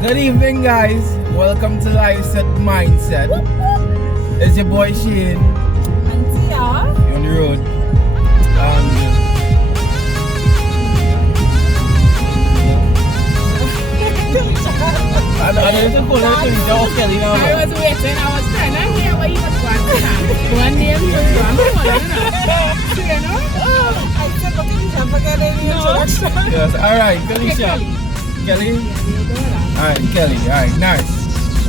Good evening, guys. Welcome to LifeSet Mindset. It's your boy Shane. And Tia. You're on the road. I didn't call it Dog Kelly now. I was waiting. I was trying to hear what you was going to say. One day he was going to you know? I said, look at you, forgetting the introduction. Yes, alright, Kelly. Alright, Kelly. Alright, nice.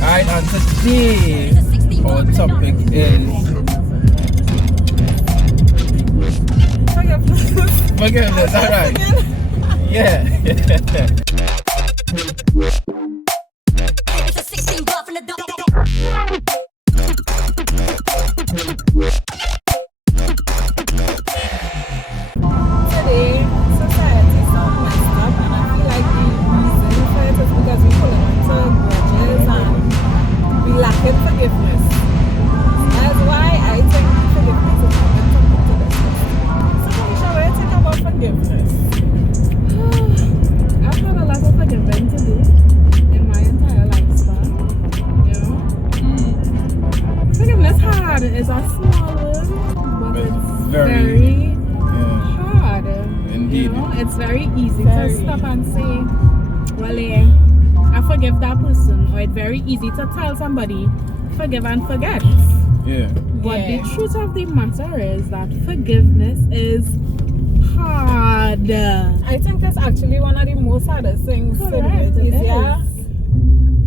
Alright, and today our topic is forgiveness. Alright. Yeah. Today, society is so messed up, and I feel like the reason for it is because we hold on to grudges and we lack in forgiveness. That's why I think forgiveness is a good topic to discuss. So, Felicia, what do you think about forgiveness? I've had a lot of forgiving to do in my entire lifespan. You know? Forgiveness hard. It's a small word, but it's very hard. Indeed. You know? It's very easy to stop and say, well, yeah, I forgive that person. Or it's very easy to tell somebody, forgive and forget. Yeah. But the truth of the matter is that forgiveness is hard. I think it's actually one of the most hardest things to do. It's easier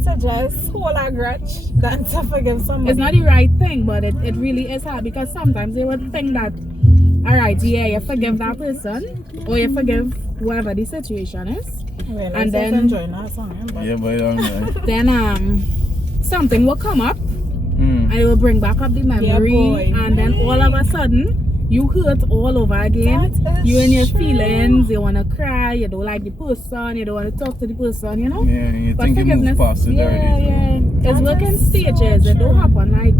to just hold a grudge than to forgive somebody. It's not the right thing, but it really is hard because sometimes you would think that, alright, yeah, you forgive that person or you forgive whatever the situation is. Well, and then enjoy that song, but Yeah, but then something will come up and it will bring back up the memory, and then all of a sudden you hurt all over again. You and your feelings, you want to cry, you don't like the person, you don't want to talk to the person, you know? Yeah, you But think you move past it already. It's working stages. So it don't happen like,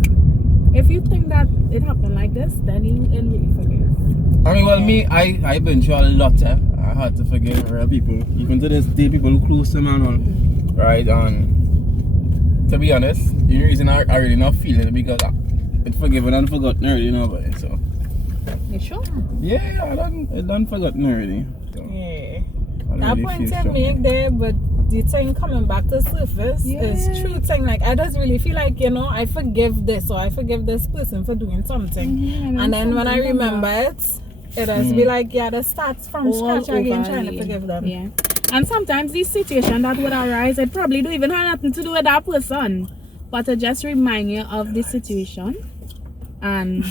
if you think that it happened like this, then you can really forgive. I mean, well, me, I've been through a lot. I had to forgive real people, even to this day, people who close to me and all, right? And to be honest, the reason I really not feeling it because it's forgiven and forgotten already, you know, about it, so. You sure? Yeah, I done forgotten already. So Yeah. That That point you make there, but the thing coming back to surface is true thing. Like, I just really feel like, you know, I forgive this or I forgive this person for doing something. And then when I remember it has to be like, that starts from scratch again, trying to forgive them. Yeah. And sometimes this situation that would arise, it probably don't even have nothing to do with that person, but to just remind you of the situation. And,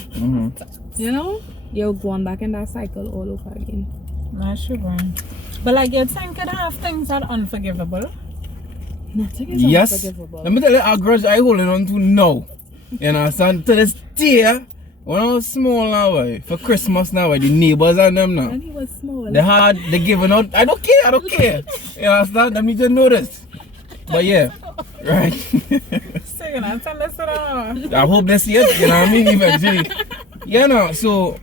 you know, you're going back in that cycle all over again. That's true, Brian. But like, you think could have things that are unforgivable? Nothing is unforgivable. Let me tell you a grudge I holding on to now. You understand? To this day, when I was small now, for Christmas now, the neighbors and them now. When he was small. They giving out. I don't care. You understand? Them need to know this. But yeah, right. So you're not telling us at all. I hope they see it, you know what I mean, eventually. You know, so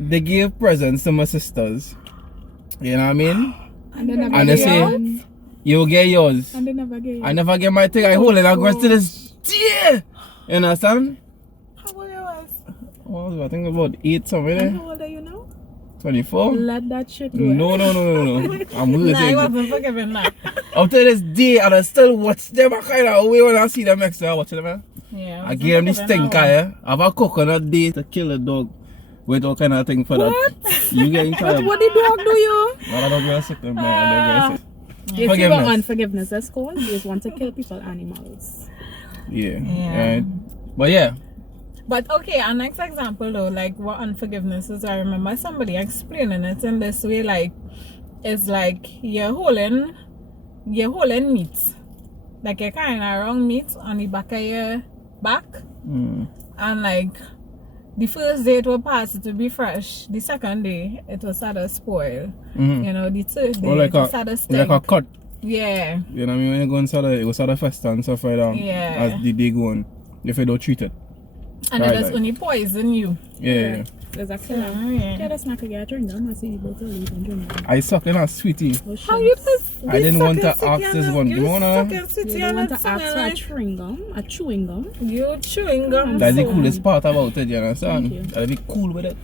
they gave presents to my sisters. You know what I mean? And they say, you'll get yours. And they never get yours. I never get my thing. I hold it. I go to this day. You understand? How old you was? I think about 8 something. And how old are you now? 24? Let that shit go. No. I'm with I wasn't forgiving that. Up to this day, and I still watch them. I kind of way when I see them next time. I watch them. Yeah. I give them this stinker. I have a coconut day to kill a dog. With all kind of thing for that. You getting tired? What did dog do you? No, I don't go sick them, man. You see what unforgiveness is called? You just want to kill people, animals. Yeah. Right. But yeah. But okay, our next example though, like what unforgiveness is, I remember somebody explaining it in this way, like it's like you're holding meat. Like you're carrying around meat on the back of your back. And like the first day it will pass, it will be fresh. The second day it will start to spoil. You know, the third day it will start to stink. Like a cut. Yeah. You know what I mean? When you go inside it will start to fester and stuff like that. Yeah. As the day go on. If you don't treat it. And it does only poison you. Yeah. There's a killer. Yeah, that's not a drink. I'm not saying you better leave and drink. I suck in a sweetie. How you just I didn't want to ask this one. You want to ask for a chewing gum? You chewing gum. That's the coolest part about it, you understand? You gotta be cool with it.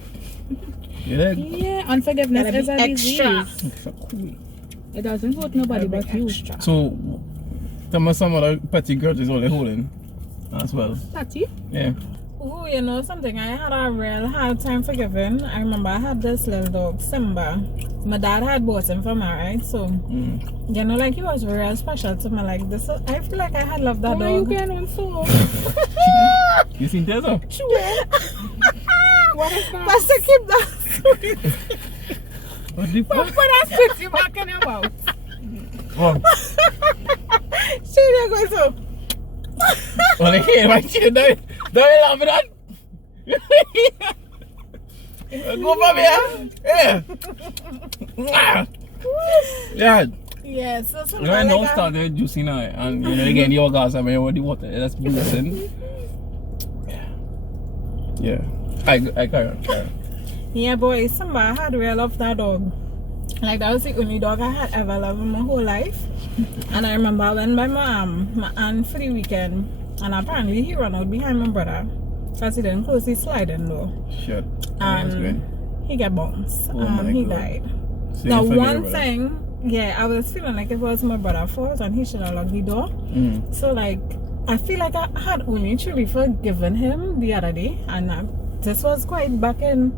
You know? Yeah, unforgiveness is a extra. disease. It's so cool. It doesn't hurt nobody but you. So, tell me some other petty grudges all they're holding as well. Petty? Yeah. Oh, you know something? I had a real hard time forgiving. I remember I had this little dog, Simba. My dad had bought him for me, right? So, you know, like he was real special to me. Like this, I feel like I had loved that Why dog. You getting on so? You seen that? What is that? Pastor, keep that sweet. What the fuck? What that spit you talking about? Oh, She didn't go so. well, I can't my kid. Don't laugh at that. Go from here. Yeah. Yeah. Yeah, so You know, I something don't like start the juicy now. And, you know, again, your gas, I mean, what the water, that's boosting. Yeah. I carry on. yeah, boy, Simba had real love that dog. Like that was the only dog I had ever loved in my whole life. And I remember I went by my aunt for the weekend, and apparently he ran out behind my brother because he didn't close his sliding door. Shit. And he got bounced. Oh he God. died. So Now you forget one about it. thing, yeah, I was feeling like it was my brother's fault and he should have locked the door. So like, I feel like I had only truly forgiven him the other day, and this was quite back in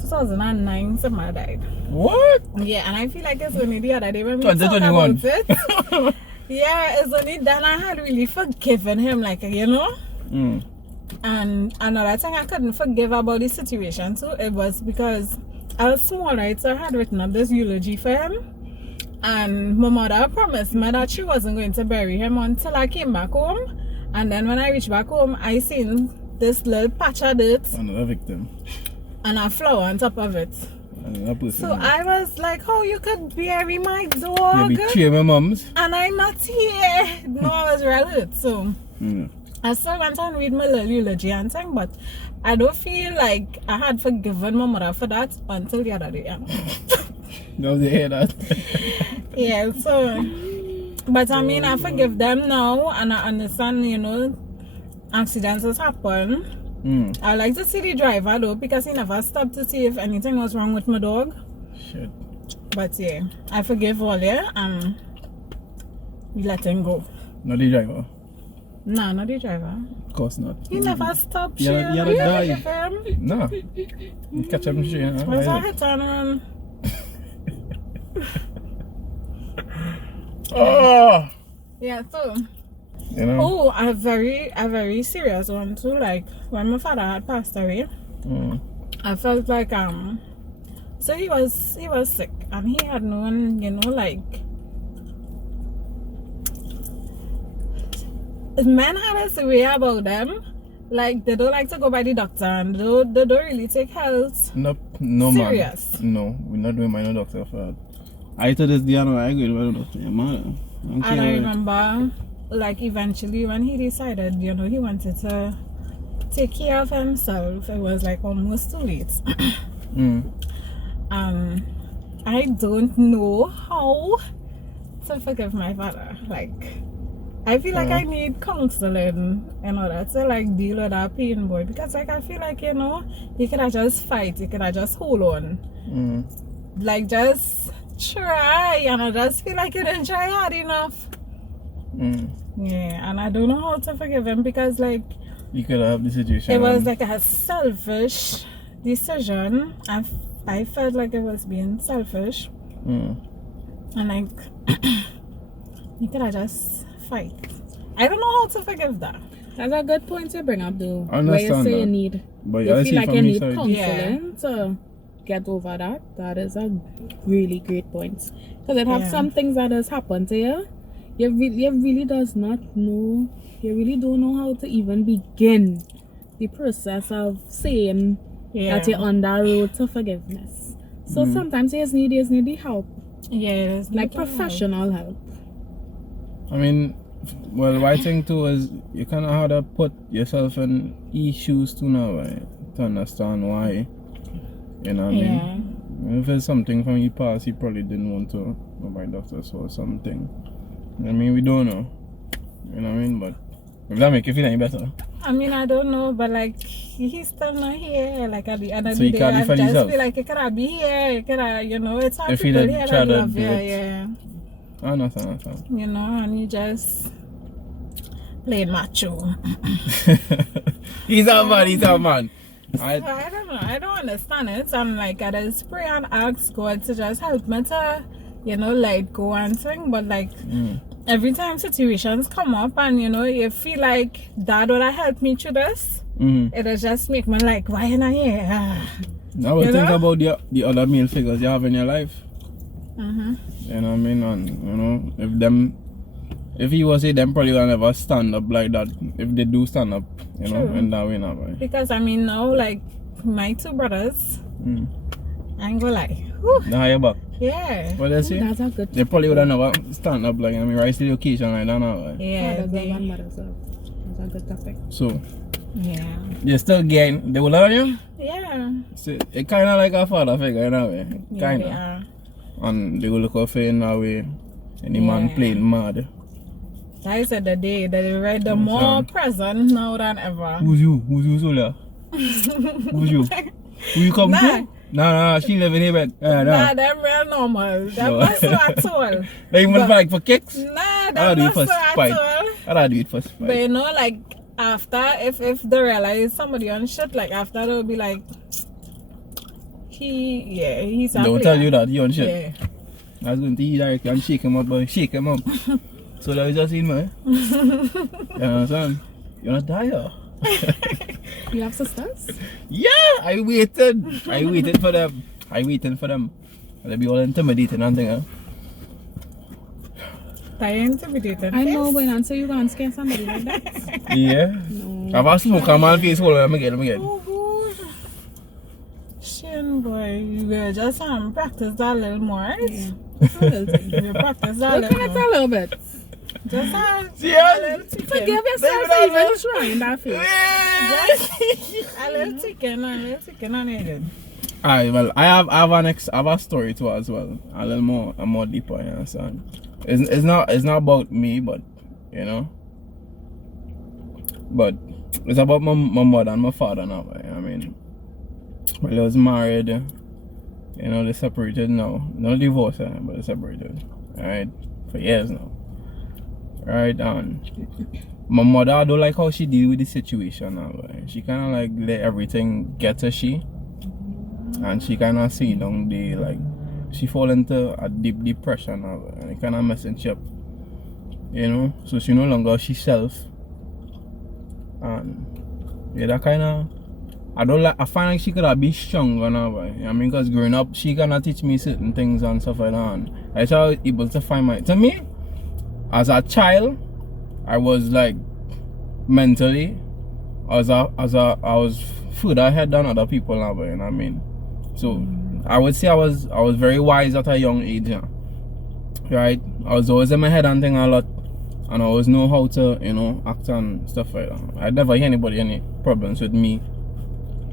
2009, somebody died. What? Yeah, and I feel like it's only the other day when we talked about 2021. it. Yeah, it's only then I had really forgiven him, like, you know. And another thing I couldn't forgive about the situation too, it was because I was small, right? So I had written up this eulogy for him, and my mother promised me that she wasn't going to bury him until I came back home. And then when I reached back home, I seen this little patch of dirt Another victim. and a flower on top of it. Another person. So I was like, how you could bury my dog? Maybe cheer my mums. And I'm not here. No, I was real hurt. So I still went on read my little eulogy and thing, but I don't feel like I had forgiven my mother for that until the other day. No, they hear that. Yeah, so, but I mean, I forgive them now, and I understand, you know, accidents has happened. I like to see the driver though, because he never stopped to see if anything was wrong with my dog. Shit. But yeah, I forgive all, yeah, and we let him go. Not the driver. Nah, not the driver. Of course not. He never stopped. Yeah, Shane. yeah, You die. forgive him? No. You catch him straight. Was I hit on him? Oh! Yeah, so. You know? Oh, a very serious one too. Like when my father had passed away, I felt like so he was sick and he had no one, you know, like men had a way about them. Like they don't like to go by the doctor and they don't really take health No, serious. man. No, we're not doing my no doctor for that. I told this Diana, I agree with my doctor. Yeah, man. And I remember, like, eventually when he decided, you know, he wanted to take care of himself, it was like almost too late. I don't know how to forgive my father. Like, I feel like I need counseling in order to like deal with that pain, boy, because like I feel like, you know, you could have just fight, you could have just hold on, like just try, and I just feel like you didn't try hard enough. Yeah, and I don't know how to forgive him because like you could have the situation. it was like a selfish decision. I felt like it was being selfish, and like you could have just fight. I don't know how to forgive that. That's a good point to bring up though. I Where you understand say that. you need, But you I feel see like from you me need side. counseling to get over that. That is a really great point. Because it have some things that has happened to you. You really does not know. You really don't know how to even begin the process of saying that you're on that road to forgiveness. So sometimes you just need the help. Yeah, Like professional help. I mean, well, my thing too is you kind of have to put yourself in issues too now, right? To understand why, you know what I mean? If it's something from your past, he probably didn't want to go by doctors or something. I mean, we don't know. You know what I mean? But if that make you feel any better. I mean, I don't know, but like, he's still not here. Like, at the end of So the you day, can't I defend just yourself? feel like you could be here. You could, you know, it's our If he people did here try that to love do you, it. yeah. I understand. You know, and you just playing macho. He's a man. So I don't know. I don't understand it. I'm like, I just pray and ask God to just help me to, you know, let go and thing. But like, every time situations come up and, you know, you feel like that would have helped me through this, it'll just make me like, why am I here? Now we You think know? about the other male figures you have in your life. Mm-hmm. You know what I mean? And, you know, if he was here, them probably will never stand up like that. If they do stand up, you know, True. in that way now, right? Because I mean, now, like, my two brothers, I ain't gonna lie. Whew, Now you're back. yeah. What they say? That's a good. They probably would have never stand up like, I mean, rise to the occasion like that now, right? Yeah. Fathers They, and mothers. That's a good topic. So, yeah. you're still getting, they will love you? Yeah. So, it kind of like a father figure in a way. Yeah, Kind they of. are. And they will look out for you in that way. Any man Yeah. playing mad. I said the day that they read the I'm more sorry. present now than ever. Who's you, Sola? Who's you? Who you come Nah. to? Nah, she living here, but Nah, them real normal. Them No. not so at all. They even But- like for kicks? Nah, I them do it not for so at spite. all. I do it for But spite. you know, like after, if they realize somebody on shit, like after they'll be like, he's a Don't player. tell you that, you on shit. Yeah. I was going to eat direct and shake him up, boy. Shake him up. So that was just in me. You understand? You're not tired. You have sisters? Yeah, I waited for them. They'll be all intimidating and thing, huh? They intimidated. I know face. when answer you gonna scare somebody like that. Yeah. No. I've a smoke on my face. Hold on, let me get. Oh, God. Shin boy, you will just practice that a little more, right? Yeah. Just a little thing. You practice that a Look little at it more. a little bit. Just Yeah. a little ticking. Forgive yourself Baby, even that's trying that face. Just a little ticking on it. Alright, well, I have a story too as well. A little more deeper, you understand? It's not about me, but you know. But it's about my mother and my father now. I mean, well, they was married, you know, they separated now. Not divorced, but they separated. Alright, for years now. Right, and my mother, I don't like how she deal with the situation now. Right? She kind of like let everything get to she. And she kind of see down there, like, she fall into a deep depression now, and it kind of messing she up, you know. So she no longer herself, and yeah, that kind of, I find like she could have been stronger now, right? I mean, because growing up, she kind teach me certain things and stuff like that, and I was able to find to me, as a child, I was like, mentally, I was further ahead than other people now, you know what I mean? So I would say I was very wise at a young age, yeah. Right? I was always in my head and thing a lot, and I always know how to, you know, act and stuff like that. I never hear anybody any problems with me,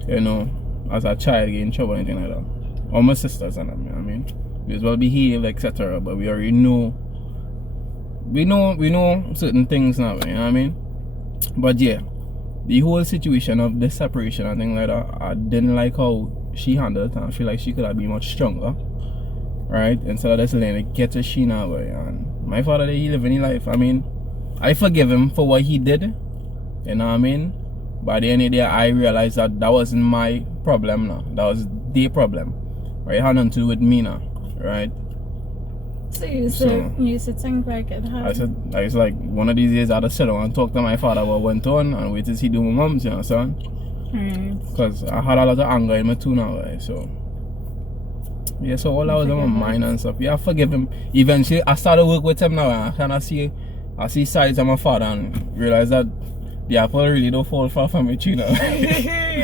you know, as a child getting in trouble or anything like that. Or my sisters and them, I mean, we as well behave, etc. But we already know, we know certain things now, you know what I mean? But yeah, the whole situation of the separation and things like that, I didn't like how she handled it, and I feel like she could have been much stronger, right? Instead of just letting it get to she now, right? And my father, he living his life. I mean, I forgive him for what he did, you know what I mean? But at the end of the day, I realized that wasn't my problem now. That was their problem, right? It had nothing to do with me now, right? So you used to think like it I had. said, it's like one of these days I had to sit down and talk to my father what went on and wait to see do my mom's, you know, son. Right. Because I had a lot of anger in me too now, right? So yeah, so all that was on my mind and stuff. Yeah, I forgive him. Eventually I started work with him now, and I kind of see sides of my father and realize that the apple really don't fall far from the tree now.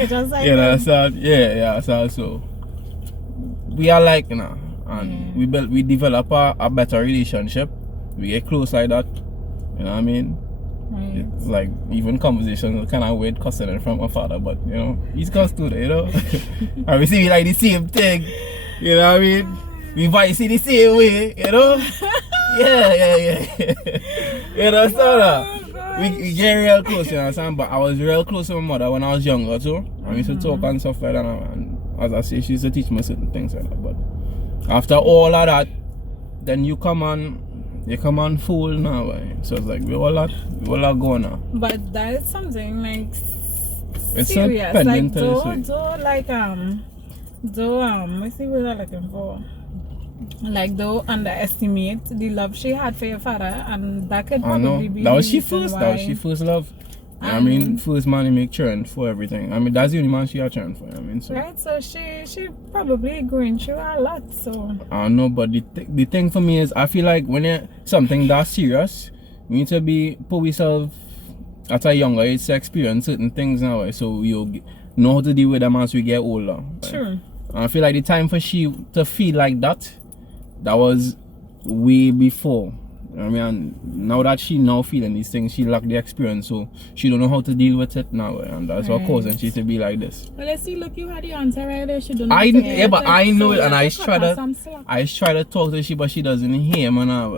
Just like You know, so we are like, you know, and we develop a better relationship. We get close like that. You know what I mean? Right. It's like even conversations kind of weird cussing from my father, but you know, he's cussed too, you know. And we see like the same thing. You know what I mean? We vice the same way, you know? Yeah. You know, so we get real close, you understand? But I was real close to my mother when I was younger too. I used to talk and stuff like that. And as I say, she used to teach me certain things like that. But after all of that, then you come on full now. So it's like we all are going now. But that is something like It's serious. not Like what's the word I'm looking for? Like don't underestimate the love she had for your father, and that could probably be that was she reason first. why. That was she first love. I mean, first man he make churn for everything. I mean, that's the only man she had churn for. I mean, so. Right, so she probably going through a lot. So I don't know, but the thing for me is, I feel like when it's something that serious, you need to put yourself at a younger age to experience certain things now, so you know how to deal with them as we get older. Right? true. And I feel like the time for she to feel like that was way before. I mean, now that she now feeling these things, she lack the experience, so she don't know how to deal with it now, and that's what causing she to be like this. Well, let's see. Look, you had the answer right there. She don't know. But I know it, and I try to to talk to she, but she doesn't hear me now.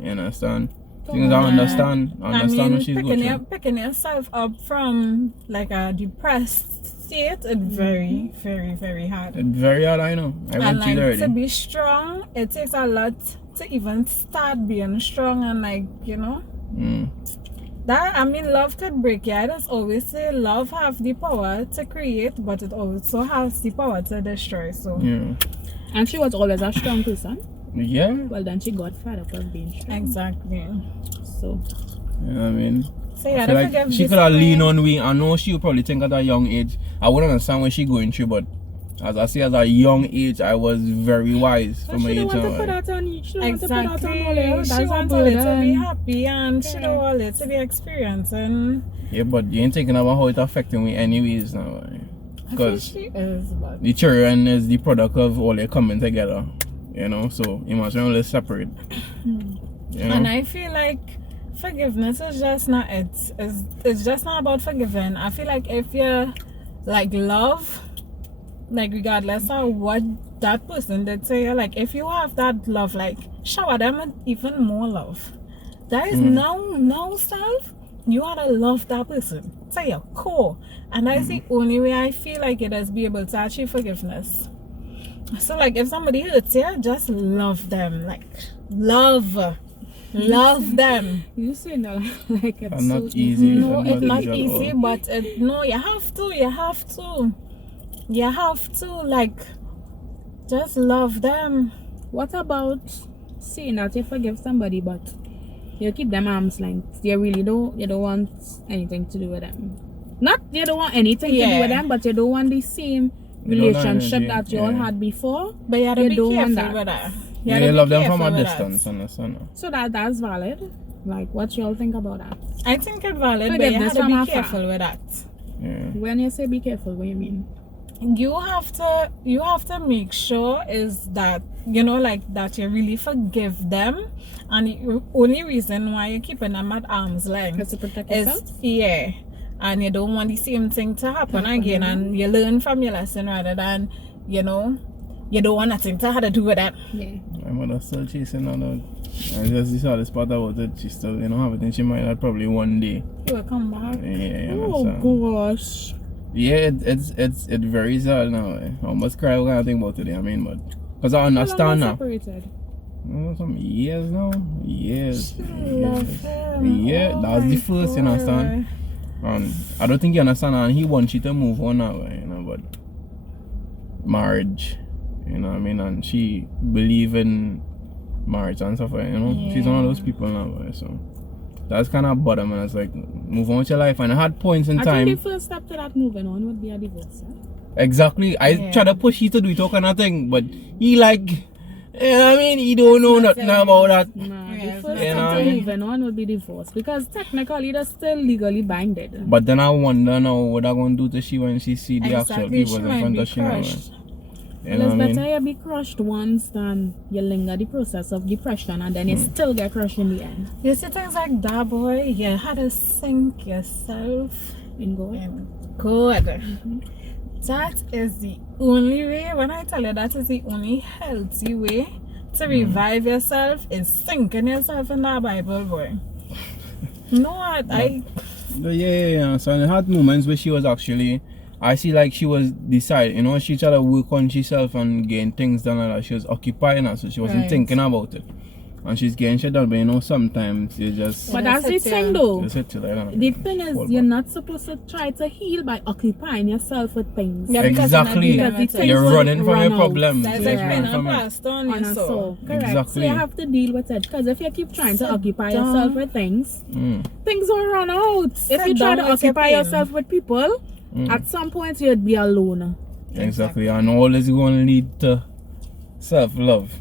You understand? Things I understand what she's going through. Picking yourself up from like a depressed state, it's very, very, very hard. It's very hard, I know. I went through it already. To be strong, it takes a lot to even start being strong, and like, you know. That, I mean, love could break you. I just always say love have the power to create, but it also has the power to destroy. So yeah. And she was always a strong person. Yeah. Well, then she got fed up of being strong. exactly. So You know what I mean? So yeah, I feel like she could have leaned on me. I know she would probably think at a young age. I wouldn't understand what she going through, but as I say, as a young age, I was very wise for my age. She don't want to put that on you. She don't want to put that on all. She wants all it to be happy, and she don't want it to be experiencing. Yeah, but you ain't thinking about how it affecting me anyways now. Because she is, but the children is the product of all they coming together. You know, so imagine all they separate. You know? And I feel like forgiveness is just not it. It's just not about forgiving. I feel like if you like love, like regardless of what that person did to you, like if you have that love, like shower them with even more love. That is no self. You gotta love that person to your core, and that's the only way I feel like it is be able to achieve forgiveness. So like if somebody hurts you, just love them, like love them. You say no, like it's not so easy. No, it's not easy, but no, you have to like just love them. What about saying that you forgive somebody, but you keep them arms length? You don't want anything to do with them. Not you don't want anything to do with them, but you don't want the same relationship that you all had before. But you have to be careful with that. You love them from a distance, understand? So that's valid. Like, what you all think about that? I think it's valid, but you have to be careful with that. Yeah. When you say be careful, what do you mean? You have to make sure is that, you know, like that you really forgive them, and the only reason why you're keeping them at arm's length is to protect yourself. And you don't want the same thing to happen again, and you learn from your lesson rather than, you know, you don't want nothing to have to do with that. Yeah. My mother's still chasing on her. I just saw this part about it. She still, you know, have it, and she might not probably one day. She will come back. Yeah. Oh gosh. Yeah, it's very sad now. I almost cry when I think about it. I mean, but because I understand now. Separated? Some years now. Years. Love him. Yeah, Oh that's the my first, you God. understand? And I don't think you understand, and he wants you to move on now, you know, but marriage, you know what I mean? And she believe in marriage and stuff, you know? Yeah. She's one of those people now, so that's kind of bottom, and it's like, move on with your life. And I had points in I time. think the first step to that moving on would be a divorce. Exactly. I try to push you to do it, all kind of thing, but he like, you know what I mean? He don't know nothing about that. Nah, Yeah, the first you know what I step to mean? moving on would be divorce, because technically they're still legally binded. But then I wonder now what I gonna do to she when she see the actual Exactly, people she in might front be of she now. crushed. You Well, know it's what I better mean? you be crushed once than you linger the process of depression and then you still get crushed in the end. You see things like that, boy, you had to sink yourself In God. in God. That is the only way, when I tell you that is the only healthy way to revive yourself, is sinking yourself in that Bible, boy. No, Yeah. So I had moments where she was actually, I see like she was deciding, you know, she tried to work on herself and getting things done like that. She was occupying her, so she wasn't thinking about it. And she's getting shit done, but you know, sometimes you just... But that's the thing though. The thing is, you're not supposed to try to heal by occupying yourself with things. Yeah, exactly. You're running from your problems. That's like putting a plaster on your soul. Correct. Exactly. So you have to deal with it. Because if you keep trying to occupy yourself with things, things will run out. If you try to occupy yourself with people, at some point you'd be alone. Exactly. And all is going to lead to self-love.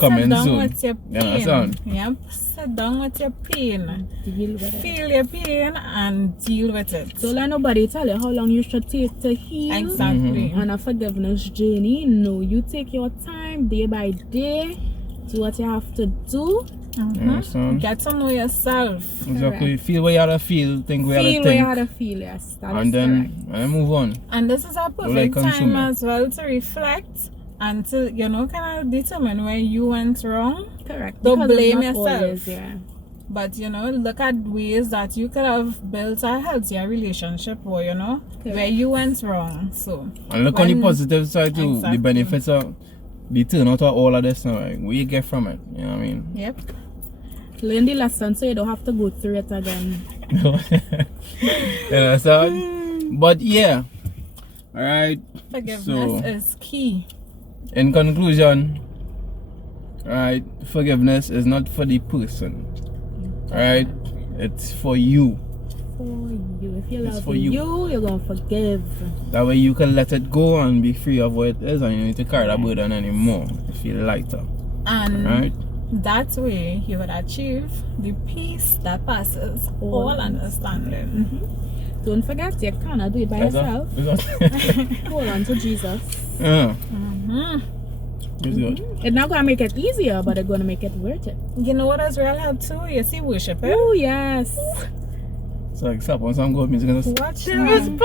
Sit down with your pain. Yep. Sit down with your pain. Deal with it. Feel your pain and deal with it. Don't let nobody tell you how long you should take to heal. Exactly. On a forgiveness journey. No, you take your time day by day. Do what you have to do. Get to know yourself. Exactly. Correct. Feel what you gotta feel. Think what you gotta think. Feel what you gotta feel, yes. And then move on. And this is a perfect time as well to reflect. And to, you know, kind of determine where you went wrong. Correct. Don't Because blame yourself. Always, yeah. But, you know, look at ways that you could have built a healthier relationship, or, you know, where you went wrong. So, and look on the positive side too. Exactly. The benefits of the turnout of all of this now. Like, what you get from it. You know what I mean? Yep. Learn the lesson so you don't have to go through it again. You understand? But yeah. Alright. Forgiveness is key. In conclusion, right, forgiveness is not for the person, right? It's for you. For you. If you love for you, you're gonna forgive. That way you can let it go and be free of what it is, and you don't need to carry that burden anymore. You feel lighter. And right? That way you would achieve the peace that passes all understanding. Don't forget, you cannot do it by yourself. Hold on to Jesus. Yeah. It's not gonna make it easier, but it's gonna make it worth it. You know what has real help too? You see worship. Oh yes. So like stop on some good music and just watch his power.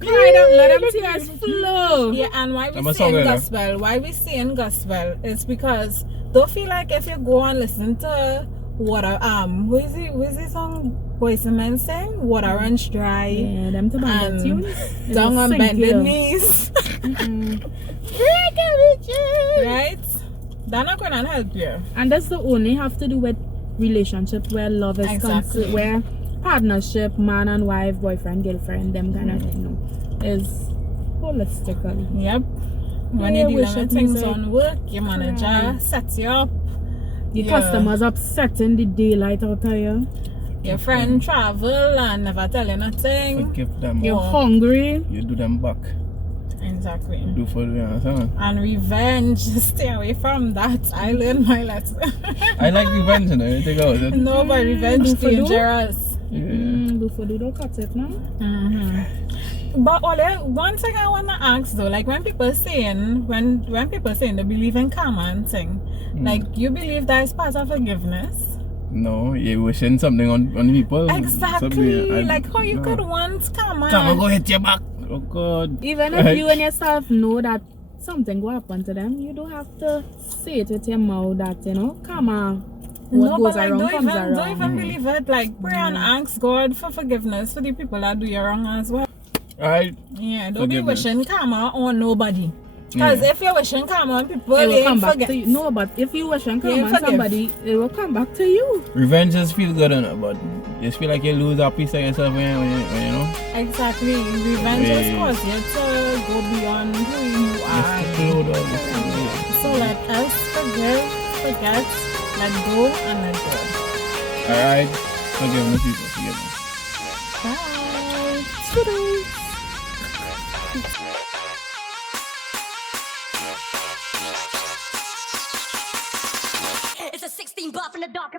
Cry down, let them tears flow. Yeah, and why we sing gospel? Why we sing gospel is because don't feel like if you go and listen to what what is the song Boys and Men sing? Water runs dry. Yeah, them to band tunes. Down on bended knees. Right? They're not gonna help you. And that's the only have to do with relationship where love is concerned, where partnership, man and wife, boyfriend, girlfriend, them kind of thing, is holistically. Yep. When you deal with things on work, your manager sets you up. The customers upsetting the daylight out of you. Your friend travel and never tell you nothing. Forgive them. You're hungry. You do them back. Exactly. Do for them. And revenge, stay away from that. I learned my lesson. I like revenge, you know. You take out. No, but revenge is dangerous. Do for do, don't cut it now. But one thing I wanna ask though, like when people saying they believe in karma and thing, like you believe that is part of forgiveness? No, you're wishing something on people. Exactly. Like how you could want karma. Karma go hit your back. Oh God. Even if you and yourself know that something will happen to them, you don't have to say it with your mouth that, you know, karma. What goes around comes around. Don't even believe it. Like pray and ask God for forgiveness for the people that do you wrong as well. Right. Yeah, don't be wishing karma on nobody. Because if you're wishing karma on people, it will come back to you. No, but if you wishing karma on somebody, it will come back to you. Revenge just feels good enough, but you just feel like you lose a piece of yourself when you know. Exactly. Revenge just causes you to go beyond who you are. So let us forgive, forget, let go, and let go. Alright. Forgive me, people. Forgive me. Bye. It's a 16 buff in the dark.